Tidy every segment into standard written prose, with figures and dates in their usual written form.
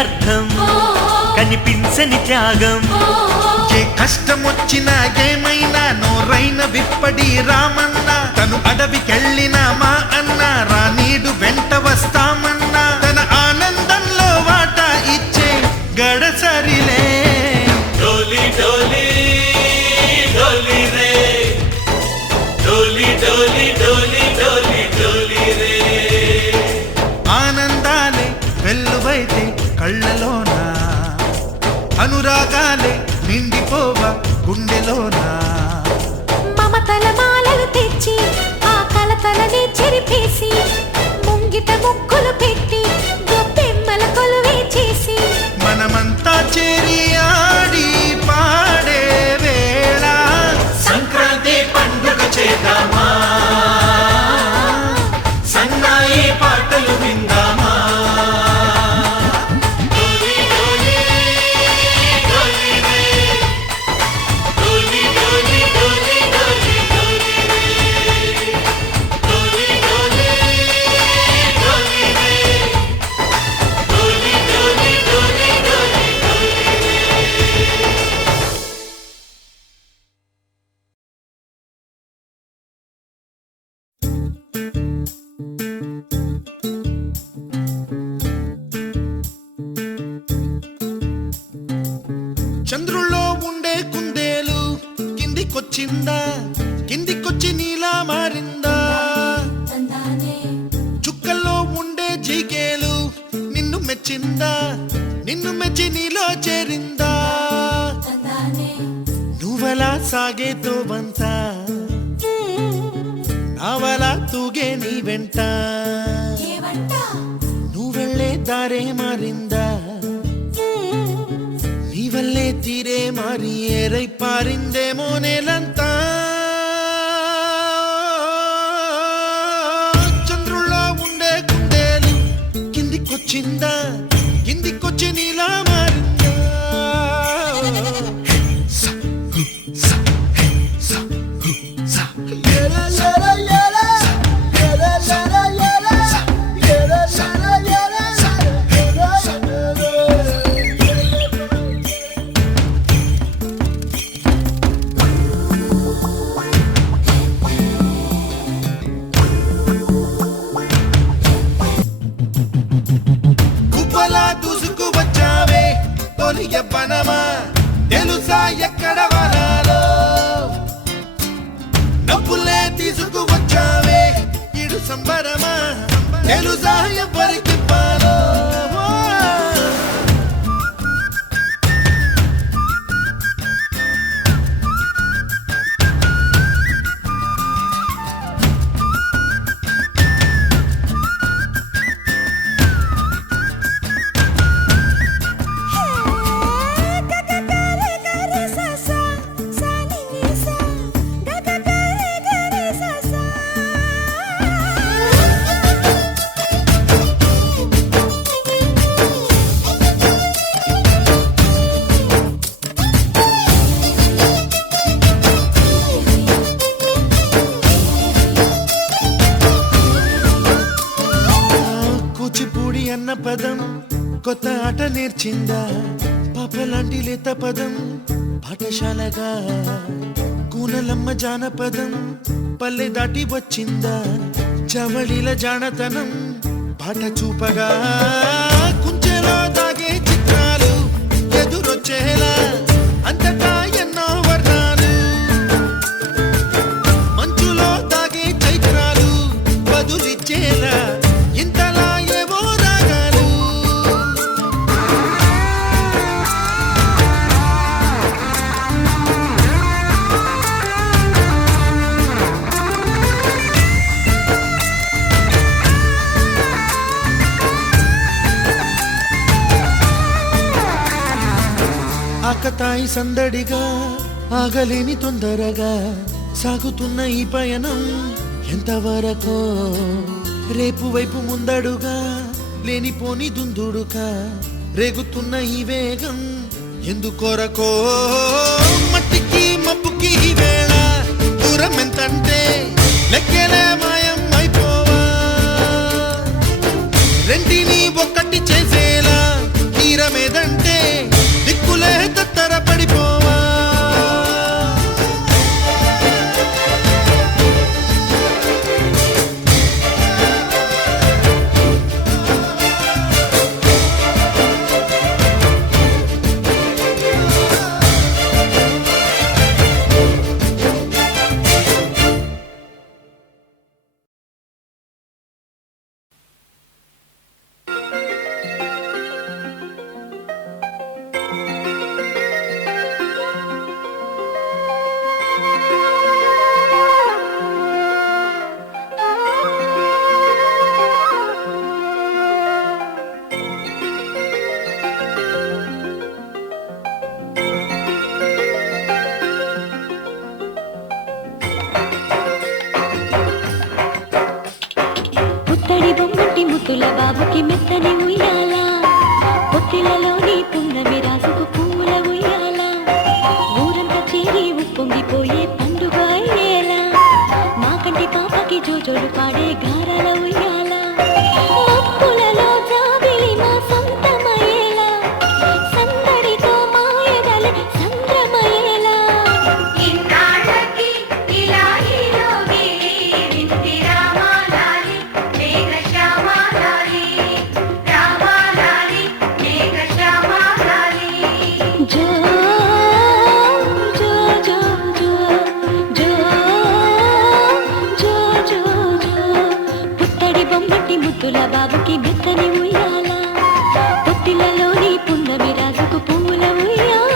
అర్థం కనిపించని త్యాగం ఏ కష్టమొచ్చినా ఏమైనా నోరైన విప్పడి రామన్న తను అడవికెళ్ళిన మా అన్న రానీడు వెంట వస్తామన్నా తన ఆనందంలో వాటా ఇచ్చే గడసరిలే డోలి డోలి డోలి రే డోలి డోలి డోలి డోలి డోలి రే ఆనందాలే వెల్లువైతే కళ్ళలోనా అనురాగాలే నిండిపోవా గుండెలోనా మమతల మాలలు తెచ్చి ఆ కలతలని చెరిపేసి ముంగిట ముక్కులు పెట్టి గొప్పెమ్మల కొలువే చేసి మనమంతా చేరి ఆడి పాడే వేళ సంక్రాంతి పండుగ చేద్దామా సన్నాయి పాటలు విందామా చంద్రుల్లో ఉండే కుందేలు కిందికొచ్చిందా కిందికొచ్చి నీలా మారిందా చుక్కల్లో ఉండే జీకేలు నిన్ను మెచ్చిందా నిన్ను మెచ్చి నీలో చేరిందా నువ్వలా సాగేతో వంత నావలా తూగే నీ వెంట నువ్వెళ్ళే దారే మారిందా నీవల్లే తీరే మారి ఏరై పారిందేమో నేలంతా చంద్రుల్లో ఉండే కుందేలు కిందికొచ్చిందా కిందికొచ్చి నీలా మారిందా దూసుకు వచ్చావే తొలి యవ్వనమా తెలుసా ఎక్కడ వరాలో నవ్వులే తీసుకు వచ్చావే ఇడు సంబరమా తెలుసా ఎవరికి పాలో అన్న పదం కొత్త ఆట నేర్చిందా పాపలాంటి లేత పదం పాఠశాలగా కూనలమ్మ జానపదం పల్లె దాటి వచ్చిందా చవళిల జానతనం పాట చూపగా కుంచెలో దాగే చిత్రాలు ఎదురొచ్చేలా అంతటా ఎన్నో వర్ణాలు మంచులో దాగే చైత్రాలు బదులిచ్చేలా ఇంతలా ఏవో రాగాలు ఆకతాయి సందడిగా ఆగలేని తొందరగా సాగుతున్న ఈ పయనం ఎంతవరకో రేపు వైపు ముందడుగా లేనిపోని దుందుడుగా రేగుతున్న ఈ వేగం ఎందుకొరకో మట్టికి మబ్బుకి ఈ వేళ దూరం ఎంతంటే లెక్కలే మాయం అయిపోవా రెంటిని ఒక్కటి చేసేలా ఈ బొమ్మటి ముద్దుల బాబుకి మెత్తని ఉయ్యాల పొత్తిలలోని పున్నమి రాసుకు పూల ఉయ్యాల ఊరంతా చేరి ఉప్పొంగిపోయే పండుగ అయ్యేలా మా కంటి పాపకి జోజోడు పాడే గారాల ఉయ్యాల మబ్బులలో జాబిలి మా సొంతమయ్యేలా సందడితో మాయదల సంద్రమయ్యేలా ఇన్నాళ్ళకి ఇలా ఈలోగి వింటి రామాలాలి మేఘశ్యామాలాలి రామాలాలి మేఘశ్యామాలాలి జో జో జో జో జో జో జో పుత్తడి బొమ్మటి ముద్దుల బాబుకి మెత్తని ఉయ్యాల పొత్తిలలోని పున్నమి రాజుకు పూల ఉయ్యాల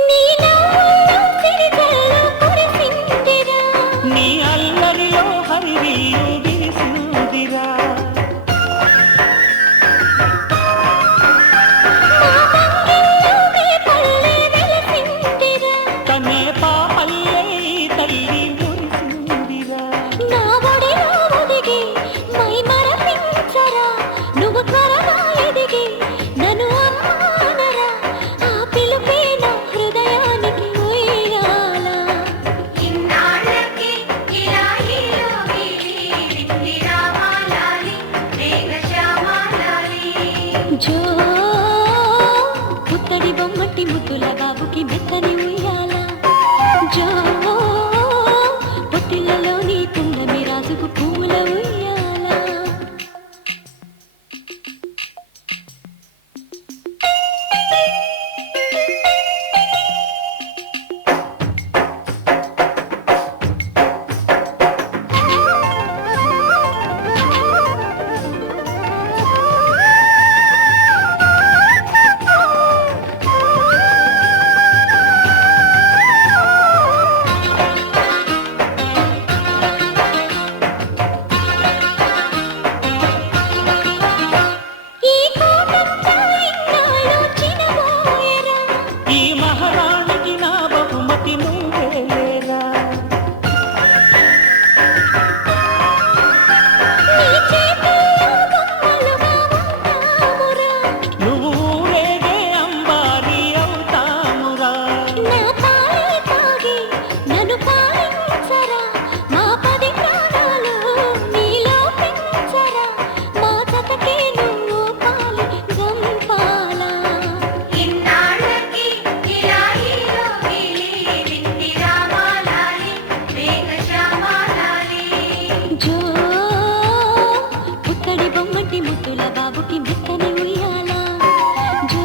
నీ నవ్వులో సిరిజల్లు కురిసిందిరా నీ అల్లరిలో హరివియు విరిసిందిరా నా తంగిల్లో పల్లె వెలసిందిరా కనే పాపల్లే ఈ తల్లి మురిసిందిరా నా ఒడిలో ఒదిగి మై మరపించరా నువ్వు త్వరగా ఎదిగి నన్ను అమ్మానరా ఆ పిలుపే నా హృదయానికి ఉయ్యాల ఇన్నాళ్ళకి ఇలా ఈలోగి వింటి రామాలాలి మేఘశ్యామాలాలి జో పుత్తడి బొమ్మటి ముద్దుల బాబుకి మెత్తని ఉయ్యాల జో పొత్తిళ్ళలోని పున్నమి రాజుకు పూల ఉయ్యాల ఈ కోటంతా ఇన్నాళ్ళు చినబోయేరా ఈ మహారాణికి నా బహుమతి నువ్వేరా నీ చేతుల్లో బొమ్మలుగా ఉంటామురా నువ్వు ఊరేగే అంబారి అవుతామురా నా పాలే తాగి నన్ను పాలించరా మా 10 ప్రాణాలు నీలో పెంచరా మా జతకే నువ్వు పాలి గంపాలా ఇన్నాళ్ళకి ఇలా ఈలోగి వింటి రామాలాలి మేఘశ్యామాలాలి జో పుత్తడి బొమ్మటి ముద్దుల బాబుకి మెత్తని ఉయ్యాల జో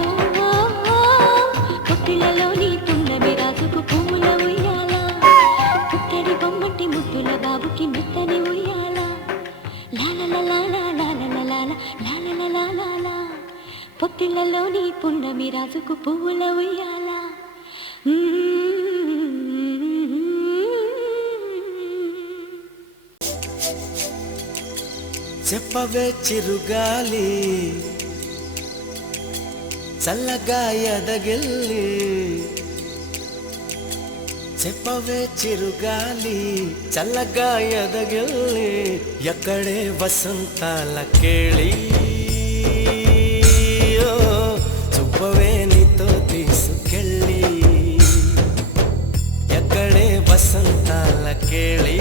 పొత్తిళ్ళలోని పున్నమి రాజుకు పూల ఉయ్యాల పుత్తడి బొమ్మటి ముద్దుల బాబుకి మెత్తని ఉయ్యాల లాలలలాలలాలలలాలలలాలలా పొత్తిళ్ళలోని పున్నమి రాజుకు పూల ఉయ్యాల చెప్పవే చిరుగాలి చల్లగా ఎదగిల్లి చెప్పవే చిరుగాలి చల్లగా ఎదగిల్లి ఎక్కడే వసంతాల కేళి ఓ, చూపవే నీతో తీసుకెళ్ళి ఎక్కడే వసంతాల కేళి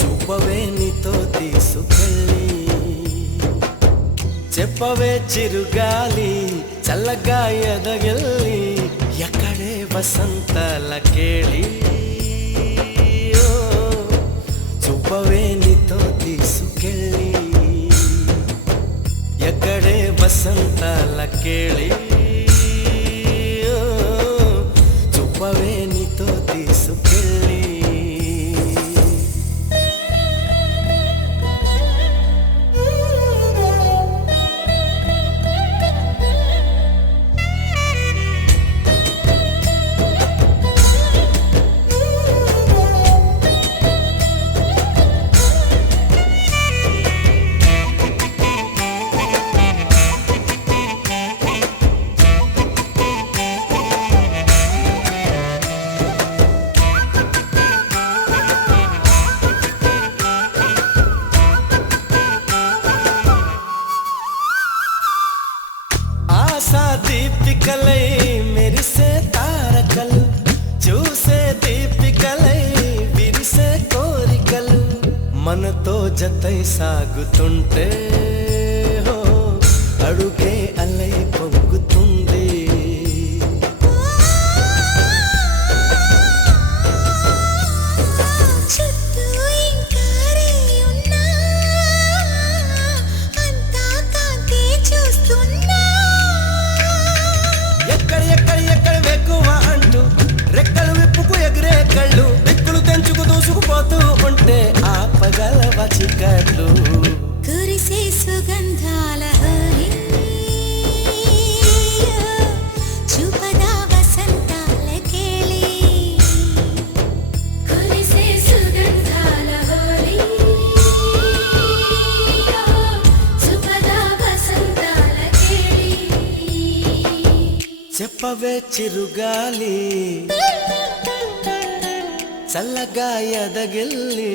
చూపవే నీతో తీసుకెళ్ళి చెప్పవే చిరుగాలి చల్లగా ఎదగిల్లి ఎక్కడే వసంతాల కేళి ఓ, చూపవే నీతో తీసుకెళ్ళి ఎక్కడే వసంతాల కేళి ఓ, ఆశా దీపికలై మెరిసే తారకలు చూసే దీపికలై విరిసే కోరికలు మనతో జతై సాగుతుంటే హో అడుగే అలై పొంగుతుంది చుట్టూ ఇంకారే ఉన్నా అంతా కాంతే చూస్తున్నా ఎక్కడ వెక్కువ అంటూ రెక్కలు విప్పుకు ఎగిరే కళ్ళు దిక్కులు తెంచుకు దూసుకుపోతూ ఉంటే ఆపగలవ చికట్లు కురిసే సుగంధాల హరి చూపదా వసంతాల కేళి కురిసే సుగంధాల హరి చూపదా వసంతాల కేళి చెప్పవే చిరుగాలి చల్లగా ఎదగిల్లి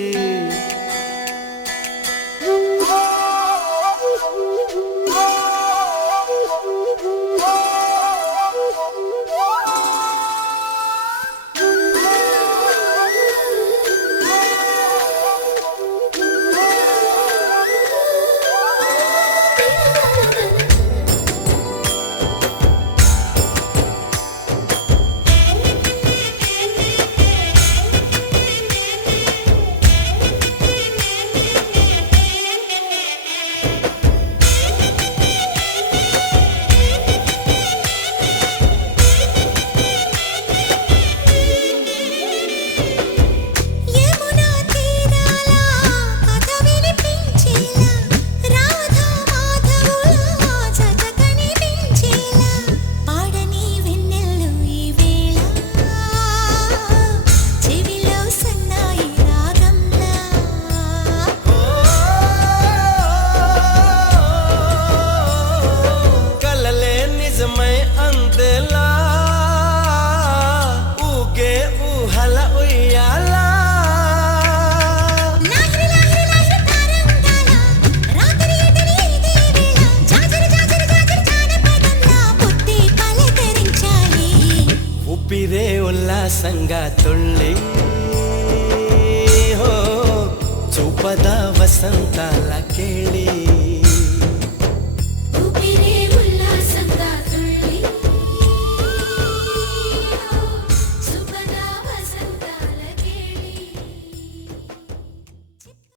యమునా తీరాల కథ వినిపించేలా రాధా మాధవుల జత కనిపించేలా పాడని వెన్నెల్లో ఈ వేళ చెవిలో సన్నాయి రాగంలా కలలే నిజమై అందేలా ఊగే ఊహల ఉయ్యాలా లాహిరి లాహిరి లాహిరి తారంగాల రాత్రి ఎదిరి ఇదే వేళ జాజరి జాజరి జాజరి జానపదంలా పుట్టి పలకరించాలి ఊపిరే ఉల్లాసంగా తుళ్ళి హో చూపద వసంతాల కేళి